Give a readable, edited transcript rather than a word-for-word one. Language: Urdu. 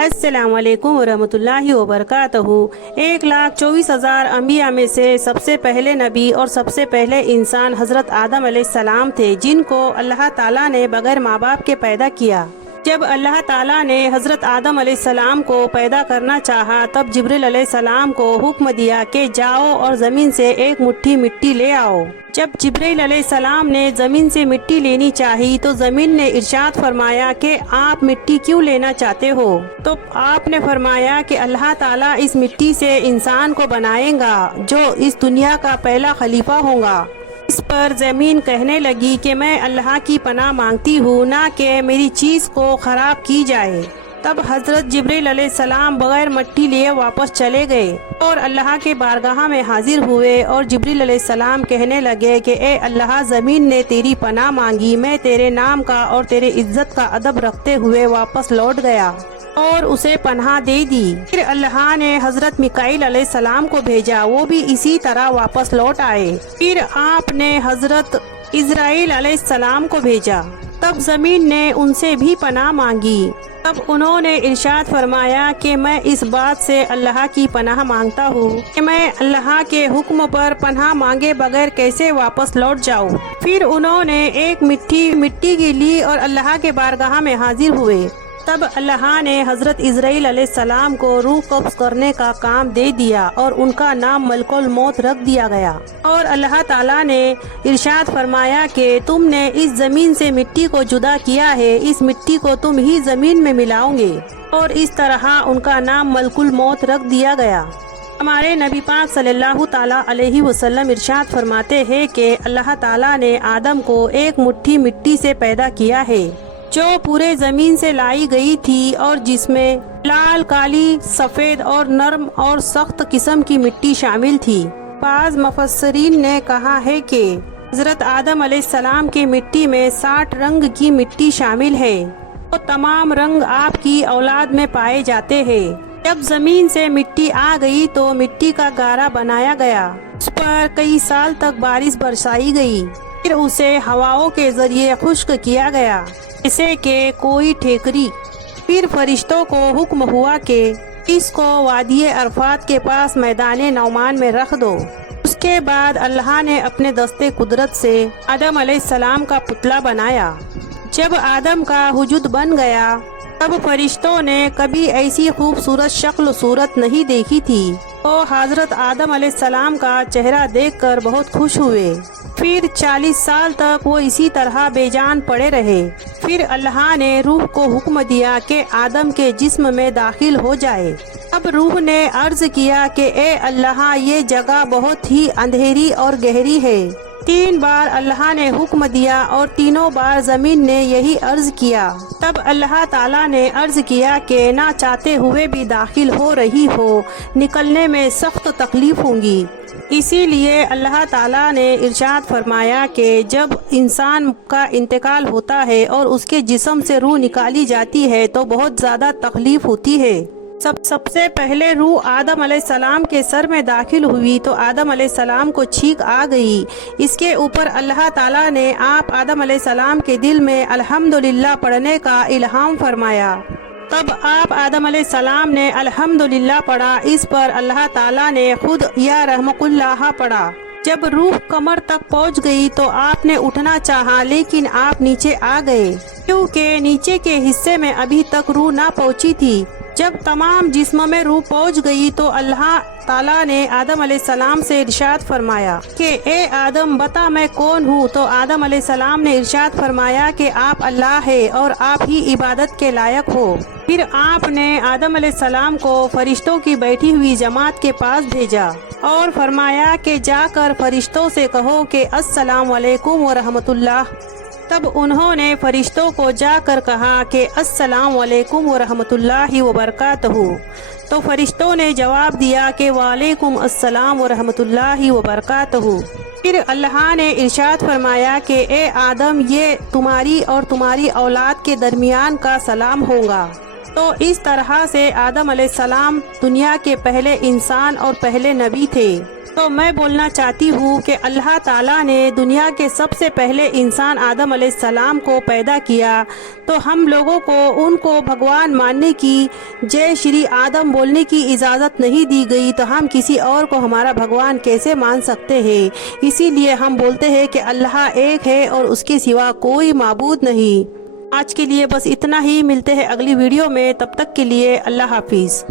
السلام علیکم ورحمۃ اللہ وبرکاتہ۔ 1,24,000 انبیاء میں سے سب سے پہلے نبی اور سب سے پہلے انسان حضرت آدم علیہ السلام تھے، جن کو اللہ تعالیٰ نے بغیر ماں باپ کے پیدا کیا۔ جب اللہ تعالیٰ نے حضرت آدم علیہ السلام کو پیدا کرنا چاہا، تب جبریل علیہ السلام کو حکم دیا کہ جاؤ اور زمین سے ایک مٹھی مٹی لے آؤ۔ جب جبریل علیہ السلام نے زمین سے مٹی لینی چاہی تو زمین نے ارشاد فرمایا کہ آپ مٹی کیوں لینا چاہتے ہو؟ تو آپ نے فرمایا کہ اللہ تعالیٰ اس مٹی سے انسان کو بنائے گا جو اس دنیا کا پہلا خلیفہ ہوگا۔ اس پر زمین کہنے لگی کہ میں اللہ کی پناہ مانگتی ہوں، نہ کہ میری چیز کو خراب کی جائے۔ تب حضرت جبریل علیہ السلام بغیر مٹی لیے واپس چلے گئے اور اللہ کے بارگاہ میں حاضر ہوئے، اور جبریل علیہ السلام کہنے لگے کہ اے اللہ، زمین نے تیری پناہ مانگی، میں تیرے نام کا اور تیرے عزت کا ادب رکھتے ہوئے واپس لوٹ گیا اور اسے پناہ دے دی۔ پھر اللہ نے حضرت میکائیل علیہ السلام کو بھیجا، وہ بھی اسی طرح واپس لوٹ آئے۔ پھر آپ نے حضرت اسرائیل علیہ السلام کو بھیجا، تب زمین نے ان سے بھی پناہ مانگی۔ تب انہوں نے ارشاد فرمایا کہ میں اس بات سے اللہ کی پناہ مانگتا ہوں کہ میں اللہ کے حکم پر پناہ مانگے بغیر کیسے واپس لوٹ جاؤں۔ پھر انہوں نے ایک مٹی کی لی اور اللہ کے بارگاہ میں حاضر ہوئے۔ تب اللہ نے حضرت اسرائیل علیہ السلام کو روح قبض کرنے کا کام دے دیا اور ان کا نام ملک الموت رکھ دیا گیا، اور اللہ تعالیٰ نے ارشاد فرمایا کہ تم نے اس زمین سے مٹی کو جدا کیا ہے، اس مٹی کو تم ہی زمین میں ملاؤ گے، اور اس طرح ان کا نام ملک الموت رکھ دیا گیا۔ ہمارے نبی پاک صلی اللہ تعالیٰ علیہ وسلم ارشاد فرماتے ہیں کہ اللہ تعالیٰ نے آدم کو ایک مٹھی مٹی سے پیدا کیا ہے جو پورے زمین سے لائی گئی تھی، اور جس میں لال، کالی، سفید اور نرم اور سخت قسم کی مٹی شامل تھی۔ بعض مفسرین نے کہا ہے کہ حضرت آدم علیہ السلام کی مٹی میں 60 رنگ کی مٹی شامل ہے، وہ تمام رنگ آپ کی اولاد میں پائے جاتے ہیں۔ جب زمین سے مٹی آ گئی تو مٹی کا گارا بنایا گیا، اس پر کئی سال تک بارش برسائی گئی، پھر اسے ہواؤں کے ذریعے خشک کیا گیا جیسے کہ کوئی ٹھیکری۔ پھر فرشتوں کو حکم ہوا کہ اس کو وادی عرفات کے پاس میدان نعمان میں رکھ دو۔ اس کے بعد اللہ نے اپنے دستے قدرت سے آدم علیہ السلام کا پتلا بنایا۔ جب آدم کا وجود بن گیا تب فرشتوں نے کبھی ایسی خوبصورت شکل و صورت نہیں دیکھی تھی، تو حضرت آدم علیہ السلام کا چہرہ دیکھ کر بہت خوش ہوئے۔ پھر 40 سال تک وہ اسی طرح بے جان پڑے رہے۔ پھر اللہ نے روح کو حکم دیا کہ آدم کے جسم میں داخل ہو جائے۔ اب روح نے عرض کیا کہ اے اللہ، یہ جگہ بہت ہی اندھیری اور گہری ہے۔ 3 بار اللہ نے حکم دیا اور تینوں بار زمین نے یہی عرض کیا۔ تب اللہ تعالیٰ نے عرض کیا کہ نہ چاہتے ہوئے بھی داخل ہو رہی ہو، نکلنے میں سخت تکلیف ہوگی۔ اسی لیے اللہ تعالیٰ نے ارشاد فرمایا کہ جب انسان کا انتقال ہوتا ہے اور اس کے جسم سے روح نکالی جاتی ہے تو بہت زیادہ تکلیف ہوتی ہے۔ سب سے پہلے روح آدم علیہ السلام کے سر میں داخل ہوئی تو آدم علیہ السلام کو چھینک آ گئی۔ اس کے اوپر اللہ تعالیٰ نے آپ آدم علیہ السلام کے دل میں الحمدللہ پڑھنے کا الہام فرمایا۔ تب آپ آدم علیہ السلام نے الحمدللہ پڑھا، اس پر اللہ تعالیٰ نے خود یا رحمک اللہ پڑھا۔ جب روح کمر تک پہنچ گئی تو آپ نے اٹھنا چاہا، لیکن آپ نیچے آ گئے کیونکہ نیچے کے حصے میں ابھی تک روح نہ پہنچی تھی۔ جب تمام جسم میں روح پہنچ گئی تو اللہ تعالیٰ نے آدم علیہ السلام سے ارشاد فرمایا کہ اے آدم، بتا میں کون ہوں؟ تو آدم علیہ السلام نے ارشاد فرمایا کہ آپ اللہ ہے اور آپ ہی عبادت کے لائق ہو۔ پھر آپ نے آدم علیہ السلام کو فرشتوں کی بیٹھی ہوئی جماعت کے پاس بھیجا اور فرمایا کہ جا کر فرشتوں سے کہو کہ السلام علیکم ورحمۃ اللہ۔ تب انہوں نے فرشتوں کو جا کر کہا کہ السلام علیکم ورحمۃ اللہ وبرکاتہ۔ تو فرشتوں نے جواب دیا کہ وعلیکم السلام ورحمۃ اللہ وبرکاتہ۔ پھر اللہ نے ارشاد فرمایا کہ اے آدم، یہ تمہاری اور تمہاری اولاد کے درمیان کا سلام ہوگا۔ تو اس طرح سے آدم علیہ السلام دنیا کے پہلے انسان اور پہلے نبی تھے۔ تو میں بولنا چاہتی ہوں کہ اللہ تعالیٰ نے دنیا کے سب سے پہلے انسان آدم علیہ السلام کو پیدا کیا، تو ہم لوگوں کو ان کو بھگوان ماننے کی، جے شری آدم بولنے کی اجازت نہیں دی گئی، تو ہم کسی اور کو ہمارا بھگوان کیسے مان سکتے ہیں؟ اسی لیے ہم بولتے ہیں کہ اللہ ایک ہے اور اس کے سوا کوئی معبود نہیں۔ آج کے لیے بس اتنا ہی، ملتے ہیں اگلی ویڈیو میں، تب تک کے لیے اللہ حافظ۔